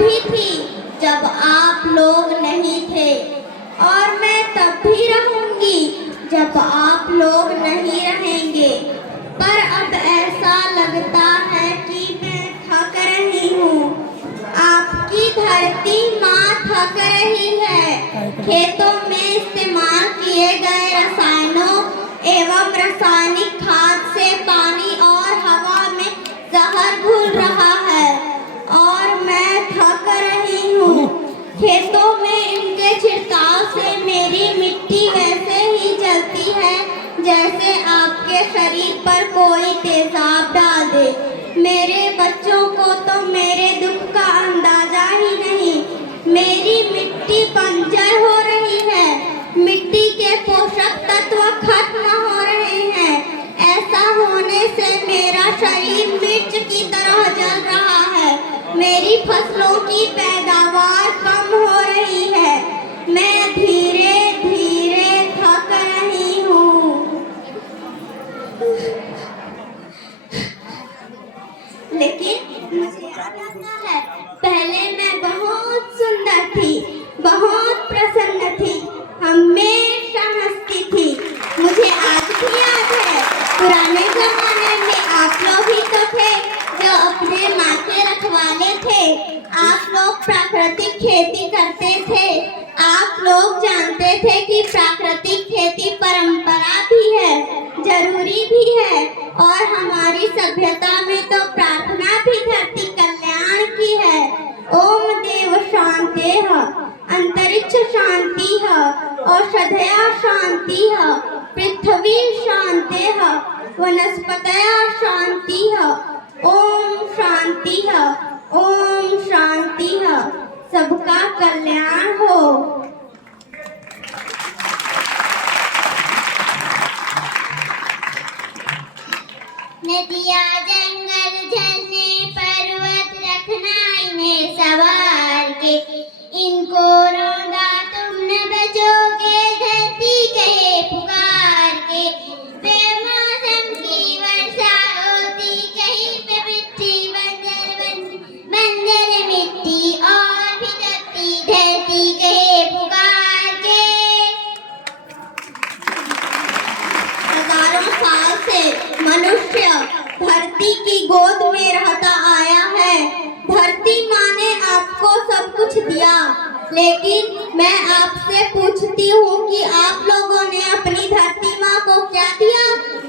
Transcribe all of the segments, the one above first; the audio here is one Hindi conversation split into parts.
भी थी जब आप लोग नहीं थे, और मैं तब भी रहूंगी जब आप लोग नहीं रहेंगे। पर अब ऐसा लगता है कि मैं थक रही हूँ। आपकी धरती माँ थक रही है। खेतों में इस्तेमाल किए गए रसायनों एवं रासायनिक खाद से पानी और हवा में जहर घुल रहा है, और मैं थक रही हूँ। खेतों में इनके छिड़काव से मेरी मिट्टी वैसे ही जलती है जैसे आपके शरीर पर कोई तेजाब डाल दे। मेरे बच्चों को तो मेरे दुख का अंदाजा ही नहीं। मेरी मिट्टी बंजर हो रही है, मिट्टी के पोषक तत्व खत्म हो रहे हैं। ऐसा होने से मेरा शरीर मिर्च की तरह जल रहा है। मेरी फसलों की पैदावार कम हो रही है। मैं धीरे धीरे थक रही हूँ। लेकिन मुझे याद आता है, पहले मैं बहुत सुंदर थी, बहुत प्रसन्न थी, हमेशा हंसती थी। मुझे आज भी याद है, पुराने जमाने में आप लोग ही तो थे जो अपने माँ के रखवाले थे। आप लोग प्राकृतिक खेती करते थे। आप लोग जानते थे कि प्राकृतिक खेती परंपरा भी है, जरूरी भी है, और हमारी सभ्यता में तो प्रार्थना भी धरती कल्याण की है। ओम देव शांतिः, अंतरिक्ष शांतिः, औषधया शांतिः, पृथ्वी शांतिः, वनस्पतयः शांतिः। ओम शांतिः, ओम शांतिः। सबका कल्याण हो। नदियाँ जंगल झरने पर्वत रखना इन्हें सवार के, इनको रौंदा तुम न बचोगे धरती कहे पुकार के। बेमौसम की वर्षा होती कहीं पे मिट्टी बंजर मिट्टी और भी तपती धरती कहे पुकार के। हजारों साल से मनुष्य धरती की गोद में रहता आया है। धरती माँ ने आपको सब कुछ दिया, लेकिन मैं आपसे पूछती हूँ कि आप लोगों ने अपनी धरती माँ को क्या दिया?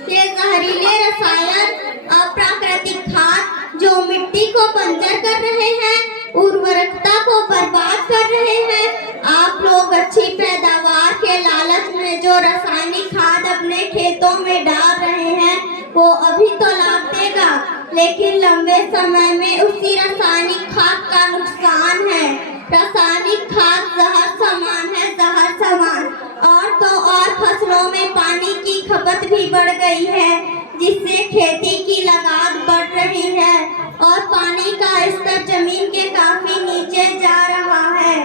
ये जहरीले रसायन, अप्राकृतिक खाद जो मिट्टी को बंजर कर रहे हैं, उर्वरकता को बर्बाद कर रहे हैं। आप लोग अच्छी पैदावार के लालच में जो रासायनिक खाद अपने खेतों में डाल रहे हैं, वो अभी तो लाभ देगा, लेकिन लंबे समय में उसी रासायनिक खाद का नुकसान है। रासायनिक खाद जहर समान है, जहर समान। और तो और फसलों में पानी की खपत भी बढ़ गई है, जिससे खेती की लागत बढ़ रही है और पानी का स्तर जमीन के काफी नीचे जा रहा है।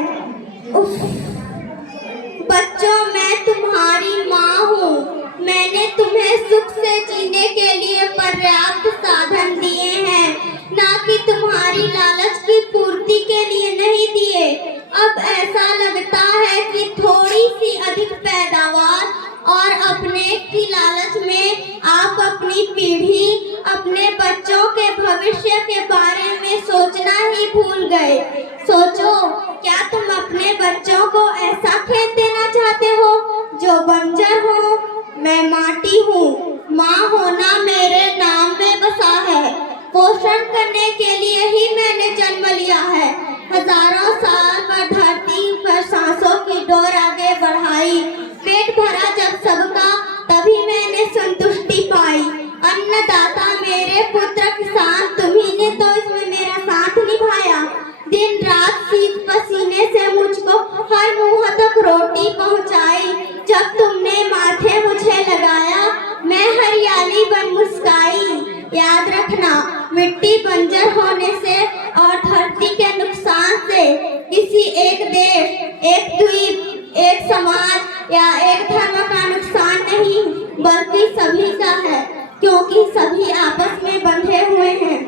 बच्चों, मैं तुम्हारी माँ हूँ। मैंने तुम्हें सुख से जीने के लिए पर्याप्त साधन दिए हैं, ना कि तुम्हारी लालच की पूर्ति के लिए नहीं दिए। अब ऐसा लगता है कि थोड़ी सी अधिक पैदावार और अपने की लालच में आप अपनी पीढ़ी, अपने बच्चों के भविष्य के बारे में सोचना ही भूल गए। सोचो, क्या तुम अपने बच्चों को ऐसा खेत देना चाहते हो जो बंजर हो? मैं माटी हूँ, माँ होना मेरे नाम में बसा है। पोषण करने के लिए ही मैंने जन्म लिया है। हजारों साल पर धरती पर सांसों की डोर आगे बढ़ाई। पेट भरा जब सबका, तभी मैंने संतुष्टि पाई। अन्नदाता मेरे पुत्र किसान, तुम्ही ने तो इसमें मेरा साथ निभाया। दिन रात सीत पसीने से मुझको हर मुंह तक रोटी पहुंचाई। जब तुमने माथे मुझे लगाया, मैं हरियाली बन मुस्काई। याद रखना, मिट्टी बंजर होने से और धरती के नुकसान से किसी एक देश, एक द्वीप, एक समाज या एक धर्म का नुकसान नहीं, बल्कि सभी का है, क्योंकि सभी आपस में बंधे हुए हैं।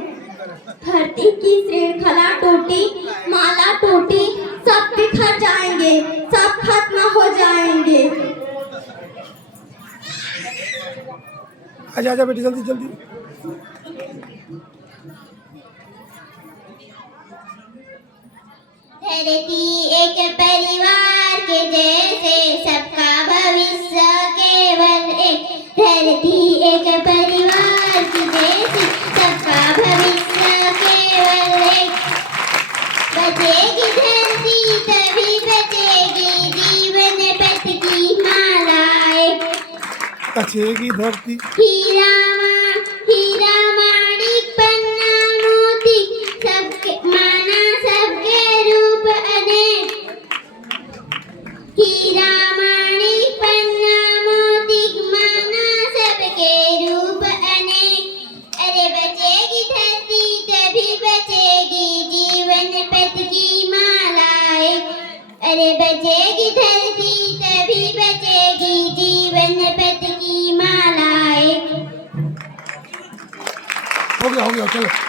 धरती की श्रृंखला टूटी, माला आजा आजा बेटी जल्दी जल्दी। धरती एक परिवार के जैसे सबका भविष्य केवल एक। धरती एक परिवार के जैसे सबका भविष्य केवल एक। बचेगी धरती तभी बचेगी जीवन पथ की मालाएं। बचेगी धरती हीरा माणिक पन्ना मोती सबके माना सबके रूप अनेक। हीरा माणिक पन्ना मोती माना सबके रूप अनेक। अरे बचेगी धरती तभी बचेगी जीवन पथ की मालाएं। अरे बचेगी धरती तभी बचेगी जीवन पथ की मालाएं। हो गया चलो।